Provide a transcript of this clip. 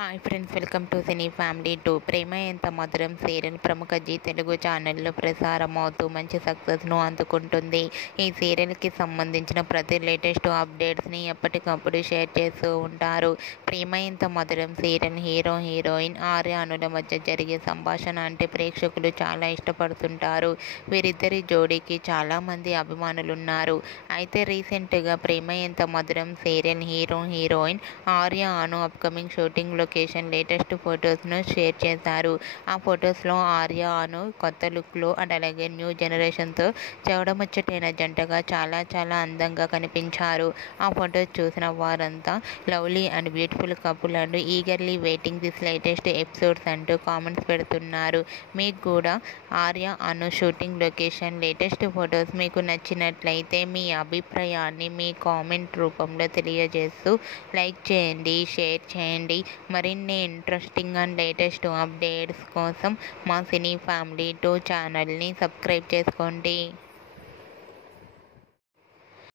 Hi friends, welcome to cine family 2. Prema Entha Madhuram serial ప్రముఖ G Telugu ఛానల్లో ప్రసారం అవుతూ మంచి సక్సెస్ను అందుకుంటుంది. ఈ సీరియల్కి సంబంధించిన ప్రతి లేటెస్ట్ అప్డేట్స్ని ఎప్పటికప్పుడు షేర్ చేస్తూ ఉంటారు. ప్రేమ Entha Madhuram serial hero heroine Arya అనుల మధ్య జరిగే సంభాషణ అంటే ప్రేక్షకులు చాలా ఇష్టపడుతుంటారు. వీరిద్దరి జోడీకి చాలామంది అభిమానులున్నారు. అయితే రీసెంట్గా Prema Entha Madhuram serial hero heroine Arya Anu upcoming shooting location latest ఫొటోస్ను షేర్ చేశారు. ఆ ఫొటోస్లో ఆర్య అను కొత్త లుక్లో అండ్ అలాగే న్యూ జనరేషన్తో చూడముచ్చటైన జంటగా చాలా అందంగా కనిపించారు. ఆ ఫొటోస్ చూసిన వారంతా lovely and beautiful couple and eagerly waiting this latest episodes అంటూ కామెంట్స్ పెడుతున్నారు. మీకు కూడా ఆర్య అను షూటింగ్ లొకేషన్ లేటెస్ట్ ఫొటోస్ మీకు నచ్చినట్లయితే మీ అభిప్రాయాన్ని మీ కామెంట్ రూపంలో తెలియజేస్తూ లైక్ చేయండి, షేర్ చేయండి. మరిన్ని ఇంట్రెస్టింగ్ అండ్ లేటెస్ట్ అప్డేట్స్ కోసం మా సినీ ఫ్యామిలీ 2 ఛానల్ని సబ్స్క్రైబ్ చేసుకోండి.